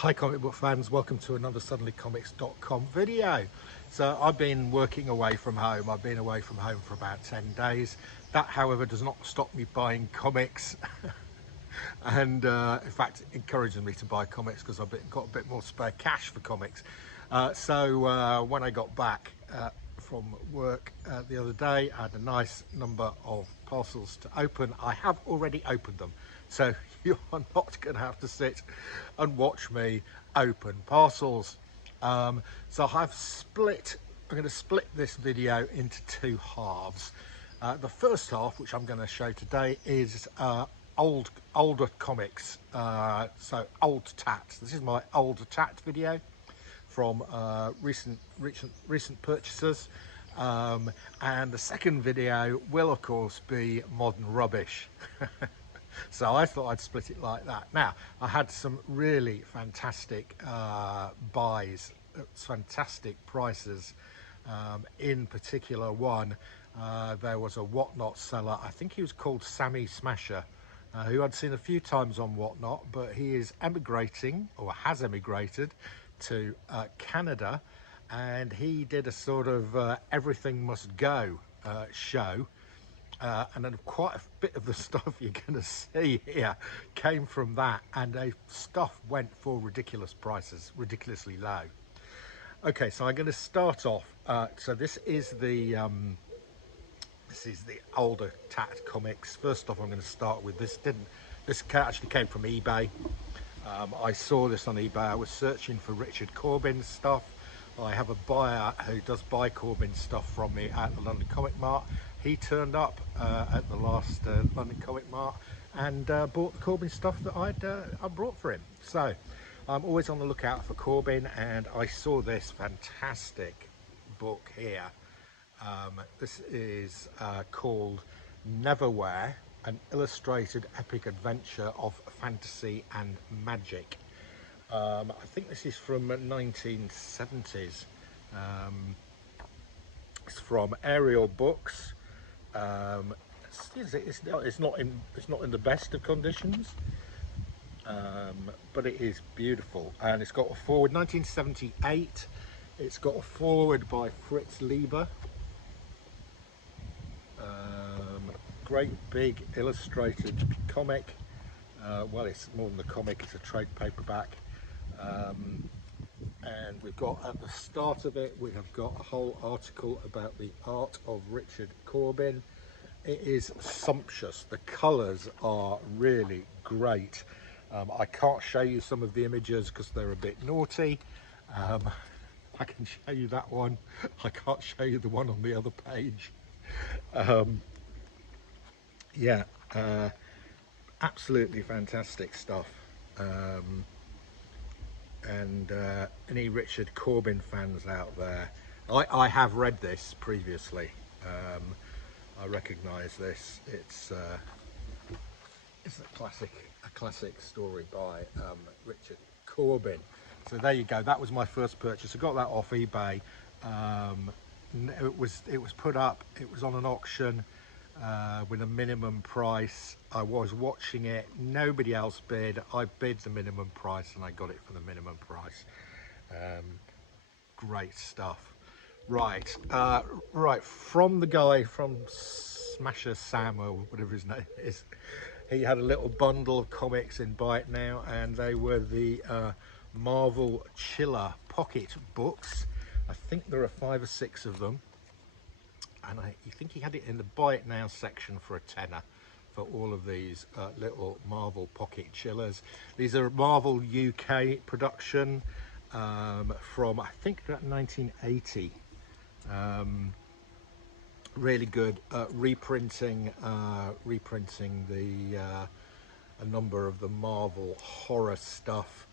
Hi comic book fans, welcome to another suddenlycomics.com video. So I've been working away from home. I've been away from home for about 10 days. That however does not stop me buying comics and in fact encourages me to buy comics because I've got a bit more spare cash for comics. So when I got back from work the other day, I had a nice number of parcels to open. I have already opened them, so you are not going to have to sit and watch me open parcels. So I'm going to split this video into two halves. The first half, which I'm going to show today, is older comics. So Old Tat. This is my Old Tat video from recent purchases, and the second video will of course be modern rubbish. So I thought I'd split it like that. Now I had some really fantastic buys at fantastic prices. In particular one, there was a Whatnot seller, I think he was called Sammy Smasher, who I'd seen a few times on Whatnot, but he is emigrating, or has emigrated, to Canada, and he did a sort of everything must go show, and then quite a bit of the stuff you're going to see here came from that, and stuff went for ridiculous prices, ridiculously low. Okay, so I'm going to start off. So this is the Older Tat Comics. First off, I'm going to start with this. This actually came from eBay. I saw this on eBay. I was searching for Richard Corbin stuff. I have a buyer who does buy Corbin stuff from me at the London Comic Mart. He turned up at the last London Comic Mart and bought the Corbin stuff that I brought for him. So I'm always on the lookout for Corbin, and I saw this fantastic book here. This is called Neverwhere, an illustrated epic adventure of fantasy and magic. I think this is from 1970s. It's from Ariel Books. It's not in the best of conditions, but it is beautiful, and it's got a forward 1978. It's got a forward by Fritz Lieber. Great big illustrated comic. Well, it's more than a comic, it's a trade paperback. And we've got, at the start of it, we have got a whole article about the art of Richard Corbin. It is sumptuous. The colours are really great. I can't show you some of the images because they're a bit naughty. I can show you that one. I can't show you the one on the other page. Yeah, absolutely fantastic stuff. And any Richard Corbin fans out there, I have read this previously. I recognise this. It's a classic story by Richard Corbin. So there you go. That was my first purchase. I got that off eBay. It was put up. It was on an auction with a minimum price. I was watching it. Nobody else bid. I bid the minimum price, and I got it for the minimum price. Great stuff. Right, right. From the guy from Smasher Sam, or whatever his name is, he had a little bundle of comics in Buy It Now, and they were the Marvel Chiller pocket books. I think there are 5 or 6 of them, and I think he had it in the Buy It Now section for a tenner for all of these little Marvel pocket chillers. These are Marvel UK production from, I think, about 1980. Really good reprinting the a number of the Marvel horror stuff,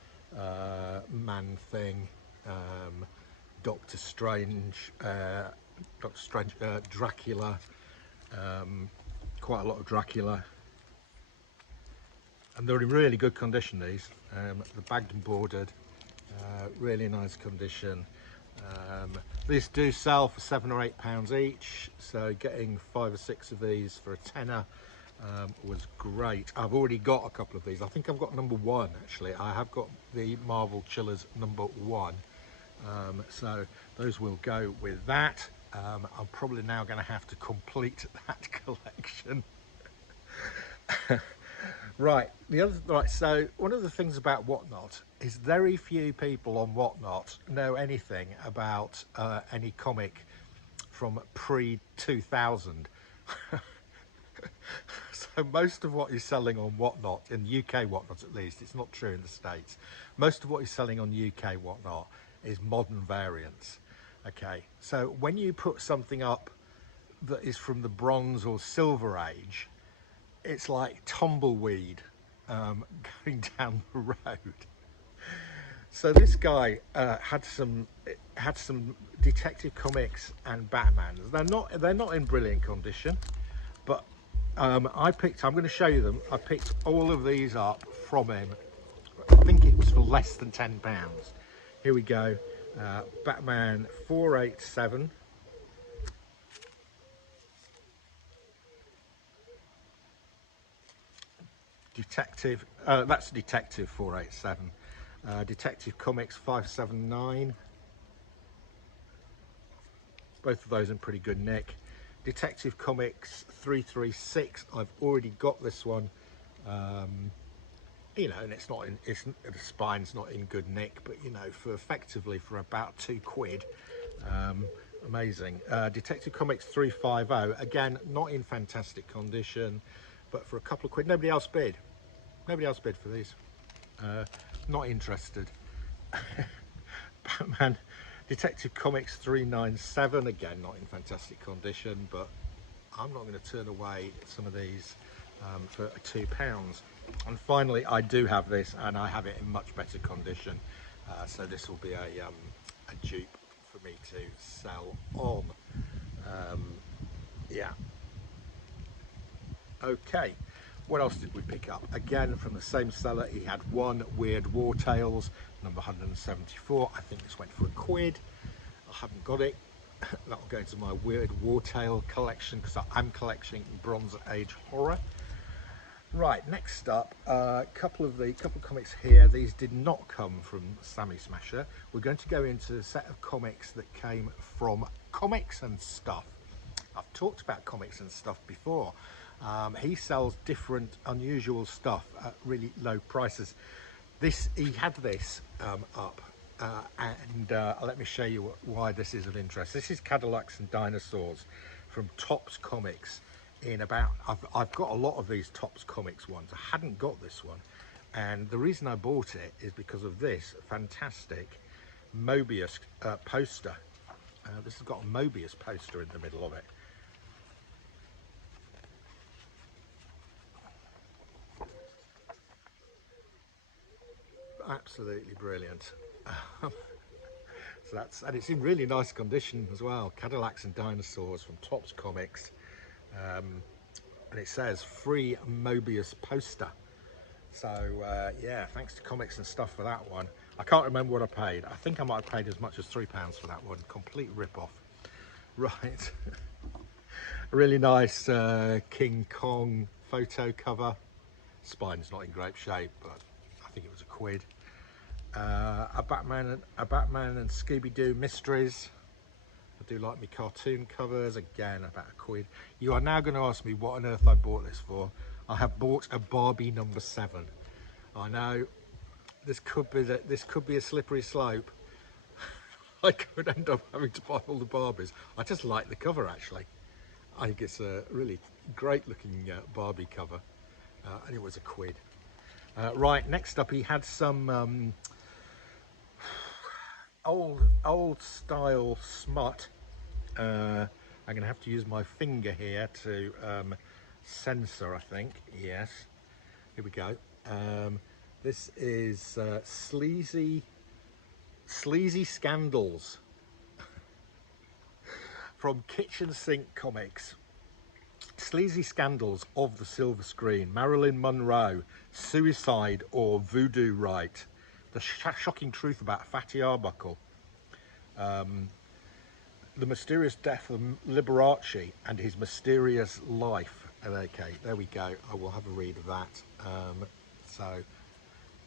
Man-Thing, Doctor Strange, Dracula, quite a lot of Dracula, and they're in really good condition. These, they're bagged and boarded, really nice condition. These do sell for £7 or £8 each, so getting 5 or 6 of these for a tenner was great. I've already got a couple of these. I think I've got number 1 actually. I have got the Marvel Chillers number 1. So those will go with that. I'm probably now going to have to complete that collection. Right, so one of the things about Whatnot is very few people on Whatnot know anything about any comic from pre-2000. So most of what he's selling on Whatnot, in UK Whatnot at least, it's not true in the States, most of what he's selling on UK Whatnot is modern variants. Okay, so when you put something up that is from the Bronze or Silver Age, it's like tumbleweed going down the road. So this guy had some Detective Comics and Batmans. They're not in brilliant condition, but I'm going to show you them. I picked all of these up from him. I think it was for less than £10. Here we go. Batman 487. Detective, that's Detective 487. Detective Comics 579. Both of those in pretty good nick. Detective Comics 336. I've already got this one. You know, and it's not in, the spine's not in good nick, but you know, effectively for about £2, amazing. Detective Comics 350, again, not in fantastic condition, but for a couple of quid. Nobody else bid for these. Not interested. Batman Detective Comics 397, again, not in fantastic condition, but I'm not going to turn away some of these for £2. And finally, I do have this, and I have it in much better condition, so this will be a dupe for me to sell on. Yeah. Okay, what else did we pick up? Again, from the same seller, he had one Weird War Tales, number 174. I think this went for £1. I haven't got it. That'll go into my Weird War Tale collection because I'm collecting Bronze Age horror. Right, next up, a couple of comics here. These did not come from Sammy Smasher. We're going to go into a set of comics that came from Comics and Stuff. I've talked about Comics and Stuff before. He sells different unusual stuff at really low prices. He had this up, and let me show you why this is of interest. This is Cadillacs and Dinosaurs from Topps Comics. I've got a lot of these Topps Comics ones. I hadn't got this one, and the reason I bought it is because of this fantastic Mobius poster. This has got a Mobius poster in the middle of it. Absolutely brilliant. And it's in really nice condition as well. Cadillacs and Dinosaurs from Topps Comics. And it says free Mobius poster. So yeah, thanks to Comics and Stuff for that one. I can't remember what I paid. I think I might have paid as much as £3 for that one. Complete rip-off. Right. Really nice King Kong photo cover. Spine's not in great shape, but I think it was £1. A Batman and Scooby-Doo mysteries. I do like my cartoon covers, again about £1. You are now going to ask me what on earth I bought this for. I have bought a Barbie number 7. I know this could be a slippery slope. I could end up having to buy all the Barbies. I just like the cover actually. I think it's a really great looking Barbie cover, and it was £1. Right, next up he had some old style smut. I'm going to have to use my finger here to censor, I think. Yes, here we go. This is Sleazy Scandals from Kitchen Sink Comics. Sleazy Scandals of the Silver Screen, Marilyn Monroe, Suicide or Voodoo Rite, the shocking truth about Fatty Arbuckle, the mysterious death of Liberace and his mysterious life, And okay, there we go. I will have a read of that. So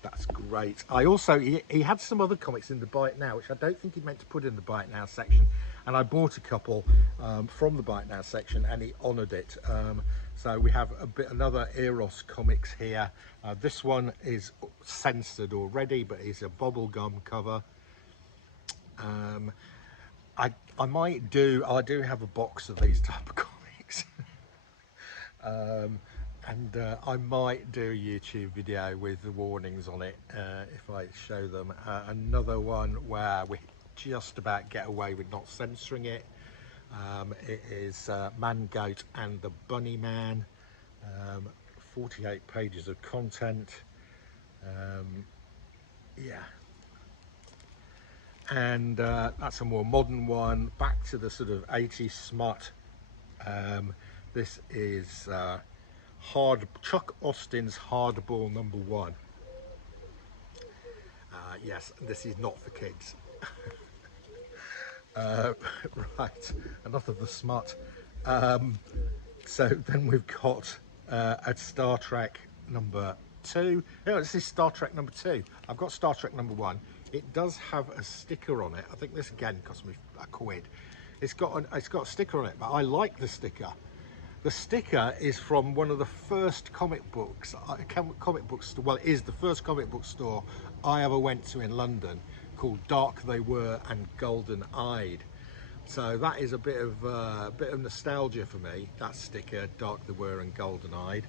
that's great. I also, he had some other comics in the Buy It Now, which I don't think he meant to put in the Buy It Now section. And I bought a couple from the Buy It Now section, and he honoured it. So we have another Eros comics here. This one is censored already, but it's a bubblegum cover. I might do, I do have a box of these type of comics. I might do a YouTube video with the warnings on it if I show them. Another one where we just about get away with not censoring it. It is Man, Goat and the Bunny Man. 48 pages of content. Yeah. And that's a more modern one, back to the sort of 80s smut. This is Chuck Austin's Hardball #1. Yes, this is not for kids. Right, enough of the smut. So then we've got a Star Trek #2. No, this is Star Trek #2. I've got Star Trek #1. It does have a sticker on it. I think this again cost me £1. It's got a sticker on it, but I like the sticker. The sticker is from one of the first comic books. Well, it is the first comic book store I ever went to in London, called Dark They Were and Golden Eyed. So that is a bit of nostalgia for me. That sticker, Dark They Were and Golden Eyed,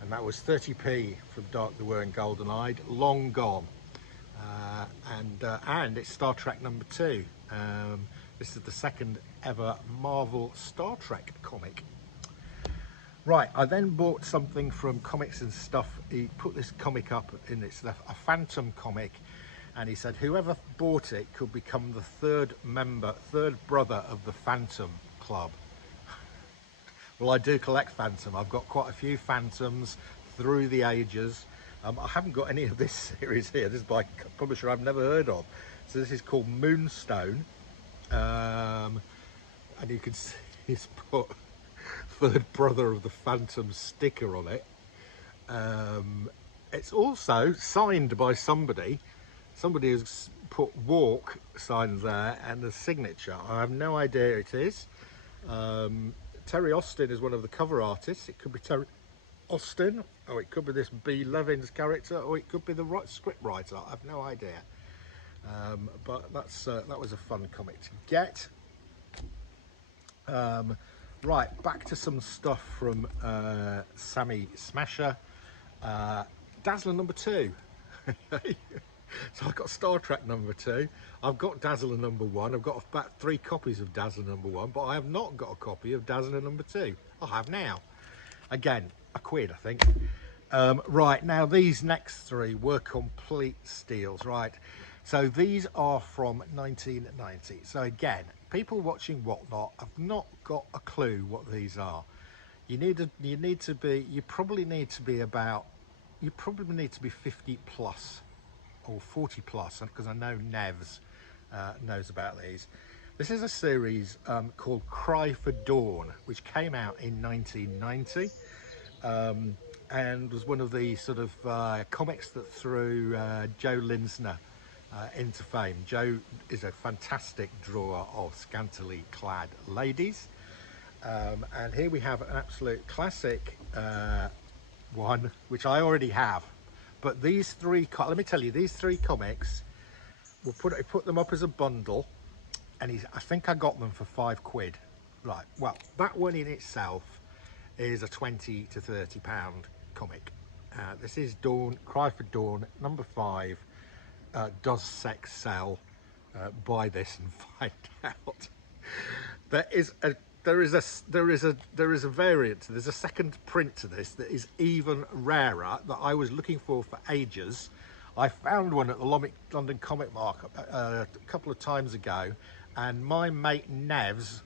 and that was 30p from Dark They Were and Golden Eyed, long gone. And it's Star Trek #2. This is the second ever Marvel Star Trek comic. Right, I then bought something from Comics and Stuff. He put this comic up in it's a Phantom comic, and he said whoever bought it could become the third brother of the Phantom Club. Well, I do collect Phantom. I've got quite a few Phantoms through the ages. I haven't got any of this series here. This is by a publisher I've never heard of. So this is called Moonstone. And you can see he's put third brother of the Phantom sticker on it. It's also signed by somebody. Somebody has put Walk signed there and the signature. I have no idea who it is. Terry Austin is one of the cover artists. It could be Terry Austin, or it could be this B. Levin's character, or it could be the script writer. I have no idea. But that was a fun comic to get. Right, back to some stuff from Sammy Smasher. Dazzler #2. So I've got Star Trek #2. I've got Dazzler #1. I've got about 3 copies of Dazzler #1, but I have not got a copy of Dazzler #2. I have now. Again, £1, I think. Right, now these next 3 were complete steals, right? So these are from 1990. So again, people watching Whatnot have not got a clue what these are. You probably need to be 50 plus or 40 plus, because I know Nevs knows about these. This is a series called Cry for Dawn, which came out in 1990. And was one of the sort of comics that threw Joe Linsner into fame. Joe is a fantastic drawer of scantily clad ladies. And here we have an absolute classic one, which I already have. But these 3, let me tell you, these 3 comics, we'll put them up as a bundle, and I think I got them for £5. Right, well, that one in itself is a 20 to 30 pound comic. This is Dawn, Cry for Dawn #5. Does sex sell? Buy this and find out. There is a variant. There's a second print to this that is even rarer, that I was looking for ages. I found one at the London Comic Market a couple of times ago, and my mate Nevs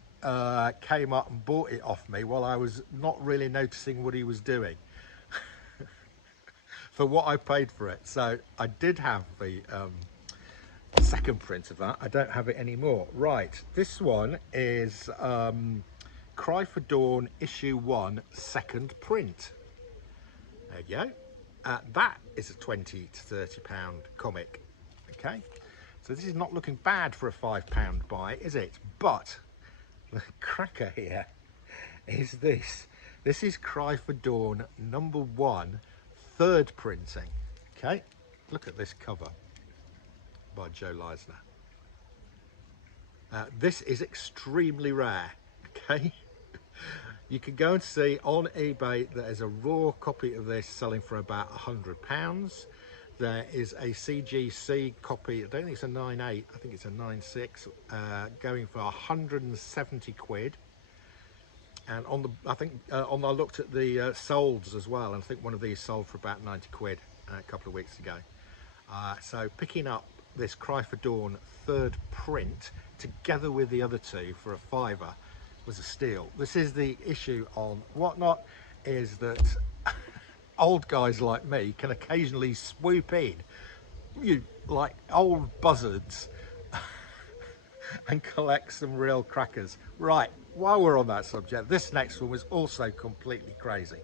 came up and bought it off me while I was not really noticing what he was doing for what I paid for it. So I did have the second print of that. I don't have it anymore. Right, this one is Cry for Dawn issue 1 second print. There you go. That is a 20 to 30 pound comic. Okay, so this is not looking bad for a £5 buy, is it? But the cracker here is this. This is Cry for Dawn #1 third printing. Okay, look at this cover by Joe Leisner. This is extremely rare. Okay, you can go and see on eBay there's a raw copy of this selling for about £100. There is a CGC copy, I don't think it's a 9.8, I think it's a 9.6, going for 170 quid. And on the, I looked at the solds as well, and I think one of these sold for about 90 quid a couple of weeks ago. So picking up this Cry for Dawn third print together with the other two for a £5 was a steal. This is the issue on Whatnot, is that old guys like me can occasionally swoop in, you like old buzzards, and collect some real crackers. Right, while we're on that subject, this next one was also completely crazy.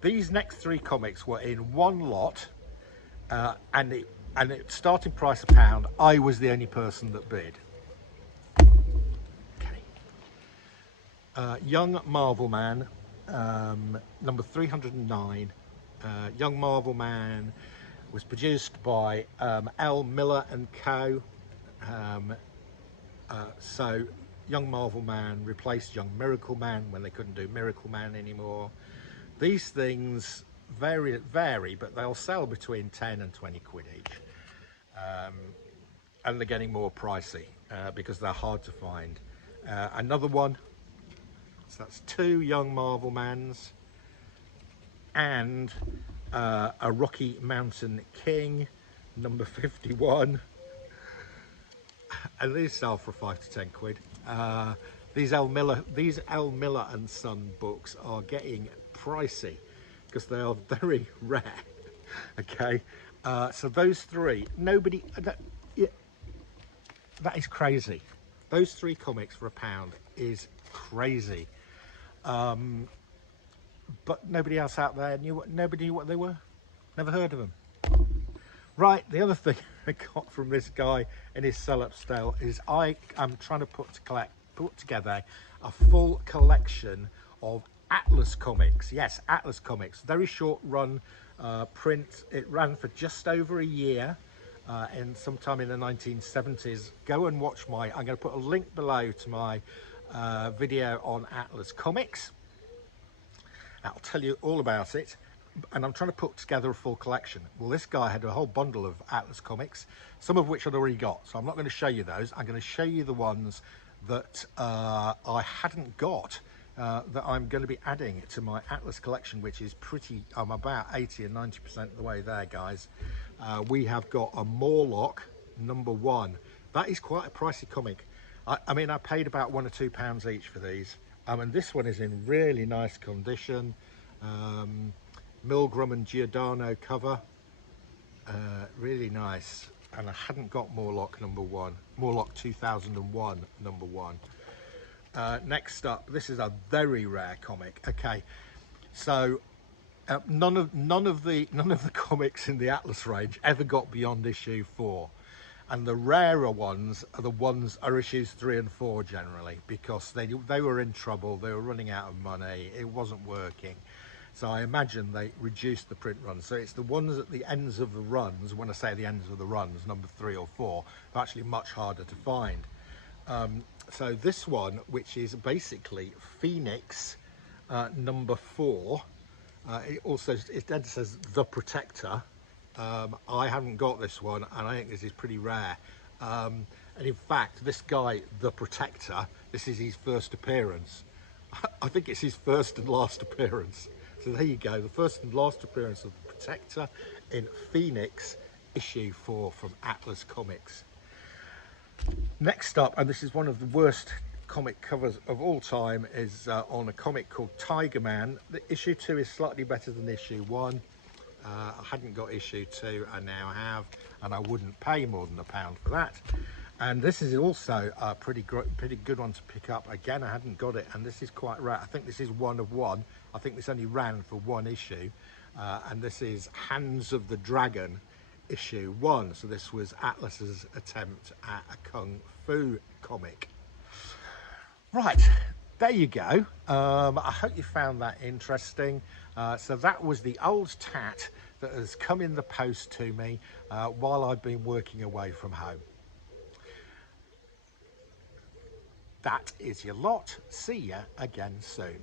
These next 3 comics were in one lot, and it starting price £1. I was the only person that bid. Okay. Young Marvel Man, number 309. Young Marvel Man was produced by L. Miller and Co. So Young Marvel Man replaced Young Miracle Man when they couldn't do Miracle Man anymore. These things vary, but they'll sell between 10 and 20 quid each. And they're getting more pricey because they're hard to find. Another one, so that's 2 Young Marvel Mans and a Rocky Mountain King, number 51. And these sell for 5 to 10 quid. These L. Miller and Son books are getting pricey because they are very rare. Okay, so those 3, that is crazy. Those 3 comics for £1 is crazy. But nobody else out there nobody knew what they were. Never heard of them. Right, the other thing I got from this guy in his sell-up style is I am trying to put together a full collection of Atlas comics. Yes, Atlas comics. Very short run print. It ran for just over a year, and sometime in the 1970s. Go and watch I'm going to put a link below to my video on Atlas comics. I'll tell you all about it. And I'm trying to put together a full collection. Well, this guy had a whole bundle of Atlas comics, some of which I'd already got, so I'm not going to show you those. I'm going to show you the ones that I hadn't got, that I'm going to be adding to my Atlas collection, which is I'm about 80 and 90% of the way there, guys. We have got a Morlock #1. That is quite a pricey comic. I mean, I paid about £1 or £2 each for these. And this one is in really nice condition. Milgram and Giordano cover, really nice. And I hadn't got Morlock #1, Morlock 2001 #1. Next up, this is a very rare comic. Okay, so none of the comics in the Atlas range ever got beyond issue 4, and the rarer ones are issues 3 and 4 generally, because they were in trouble, they were running out of money, it wasn't working. So I imagine they reduced the print run. So it's the ones at the ends of the runs, when I say the ends of the runs, number 3 or 4, are actually much harder to find. So this one, which is basically Phoenix #4, it then says The Protector. I haven't got this one, and I think this is pretty rare. And in fact, this guy, The Protector, this is his first appearance. I think it's his first and last appearance. So there you go, the first and last appearance of The Protector in Phoenix issue 4 from Atlas Comics. Next up, and this is one of the worst comic covers of all time, is on a comic called Tiger Man. The issue 2 is slightly better than issue 1. I hadn't got issue 2, I now have, and I wouldn't pay more than £1 for that. And this is also a pretty good one to pick up. Again, I hadn't got it, and this is quite rare. I think this is one of one. I think this only ran for one issue, and this is Hands of the Dragon, issue 1. So this was Atlas's attempt at a kung fu comic. Right, there you go. I hope you found that interesting. So that was the Old Tat that has come in the post to me while I've been working away from home. That is your lot. See ya again soon.